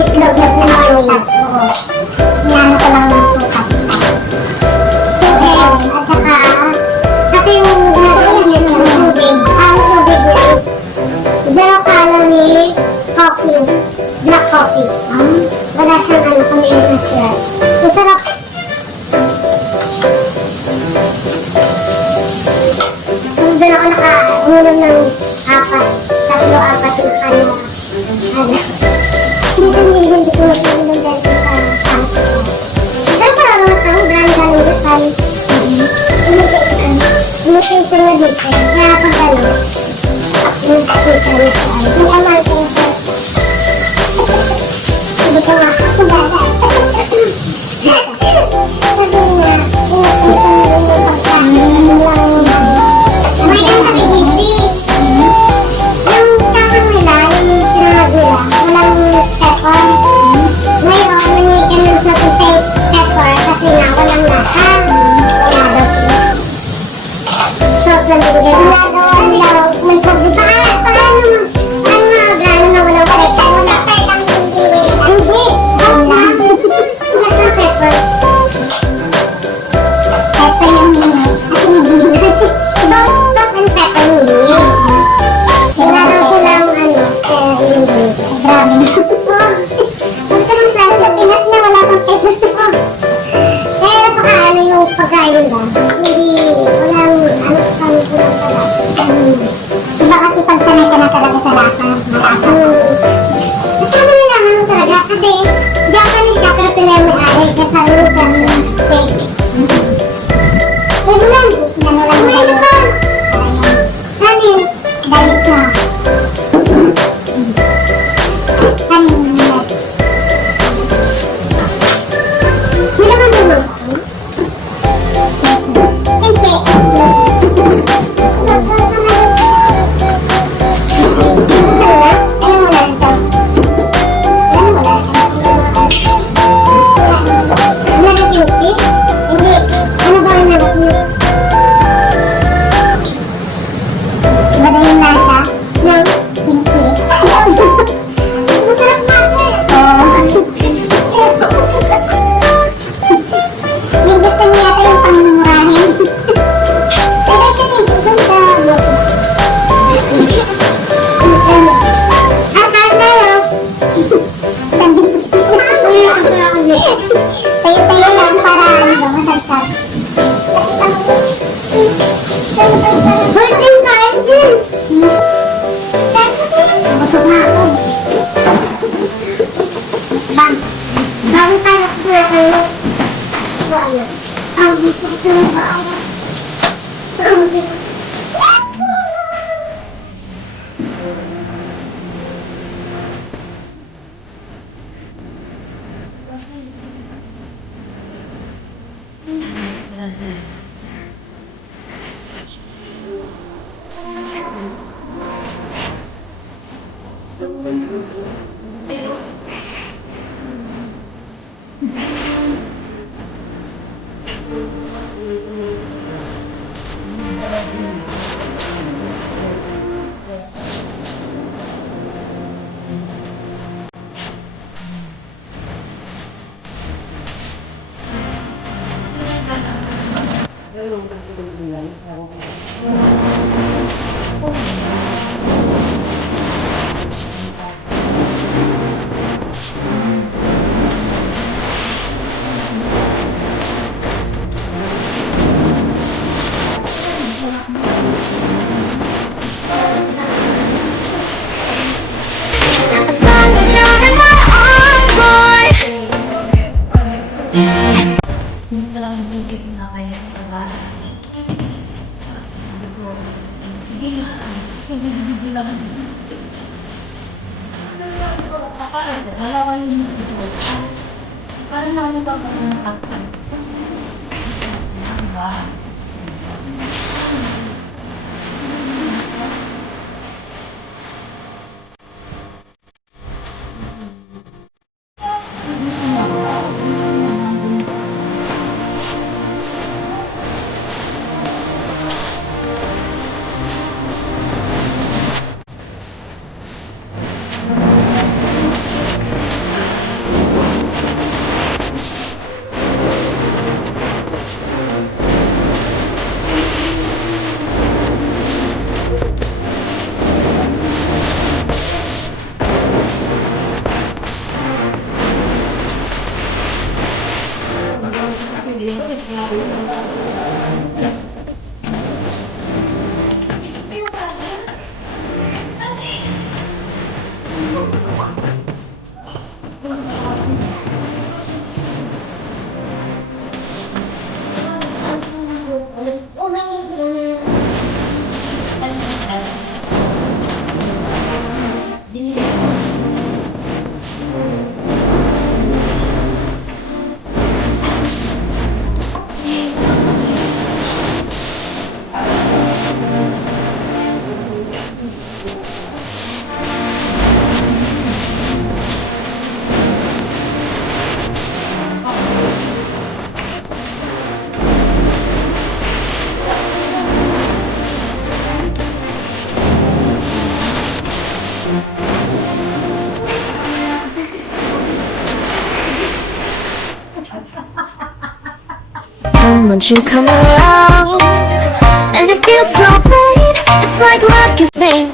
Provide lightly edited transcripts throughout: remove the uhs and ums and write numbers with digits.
Itlog na pinakalas ko. Inano ko lang ng prutas. coffee. Black coffee. Wala siyang ano, kung natural. Masarap. Doon ako naka-uminom ng tatlo-apat yung ano. Hindi ko uminom dahil sa pangit. Pero parang ako, brand na nung gusay. Imitation na dito. Kaya pag ano, yung amal ko sa hindi ko nga sabi niya may kang nakikisi yung kakang nila yung sinagula walang pepper ngayon nangikin ng sa pepper kasi nga walang lasa wala daw so nandito ginagawa nila may pagdiba iba kasi pag sanay ka na talaga sa lasa at ano nalaman mo talaga kasi Japanese siya pero pinay-may-ari kaya sabi mo kang cake pwede lang nanulang mo lang kanin dahil ka kanin nila nilaman mo mo tayo lang para ano masarap. Birthday party! Busog na ako. Bago tayo na kayo. Wala. Ang gusto ko na ba ako? Parang naman ito ako ng takpan. Diba? And once you come around, and it feels so right, it's like luck is made.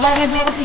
Bakit mo kasi